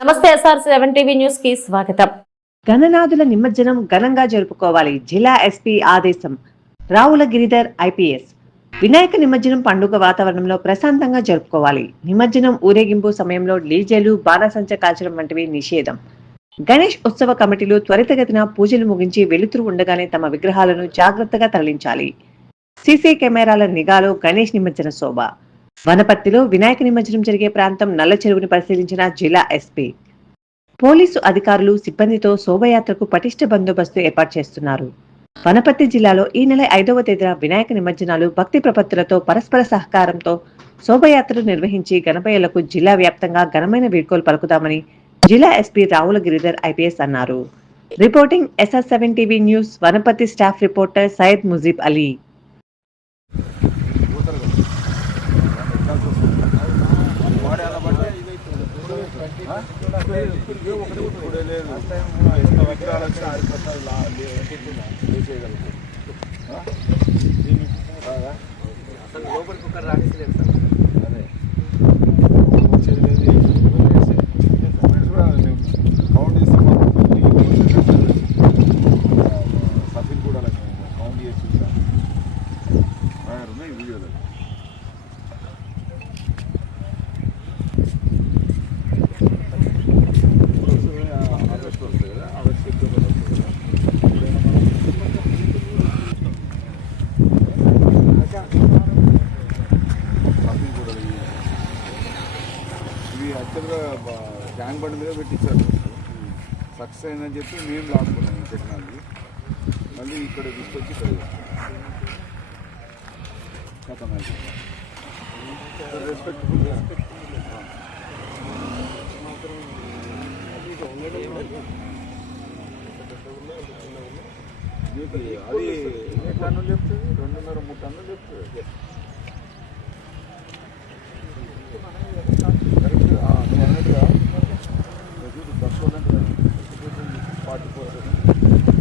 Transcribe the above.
నమస్తే SR seven TV న్యూస్కి స్వాగతం. గణనాథుల నిమజ్జనం ఘనంగా జరుపుకోవాలి జిల్లా ఎస్పీ ఆదేశం. రావుల గిరిధర్ ఐపీఎస్. వినాయక నిమజ్జనం పండుగ వాతావరణంలో ప్రశాంతంగా జరుపుకోవాలి. నిమజ్జనం ఊరేగింపు సమయంలో డీజేలు బాణసంచ కాల్చడం వంటివి నిషేధం. గణేష్ ఉత్సవ కమిటీలు త్వరితగతిన పూజలు ముగించి వెలుతురు ఉండగానే తమ విగ్రహాలను జాగ్రత్తగా తరలించాలి. సీసీ కెమెరాల నిఘాలో గణేష్ నిమజ్జన శోభ. వనపర్తిలో వినాయక నిమజ్జనం జరిగే ప్రాంతం నల్ల చెరువుని పరిశీలించిన జిల్లా ఎస్పీ. పోలీసు అధికారులు సిబ్బందితో శోభయాత్రకు పటిష్ట బందోబస్తు ఏర్పాటు చేస్తున్నారు. వనపర్తి జిల్లాలో ఈ నెల ఐదవ తేదీన వినాయక నిమజ్జనాలు భక్తి ప్రపత్తులతో పరస్పర సహకారంతో శోభయాత్రలు నిర్వహించి గణపయ్యలకు జిల్లా వ్యాప్తంగా ఘనమైన వీడ్కోలు పలుకుతామని జిల్లా ఎస్పీ రావుల గిరిధర్ ఐపీఎస్ అన్నారు. Reporting SR seven TV news Wanaparthy staff reporter Syed Mujeeb Ali. వీడియోలో యాక్చువల్గా ట్యాంక్ బండ్ మీద పెట్టించారు. సక్సెస్ అయిందని చెప్పి మేము లాక్కున్నాం ఈ టెక్నాలజీ. మళ్ళీ ఇక్కడ తీసుకొచ్చి ఇక్కడ మీకు అది ఎన్ని టన్నులు చెప్తుంది? రెండున్నర మూడు టన్నులు చెప్తుంది. Forty four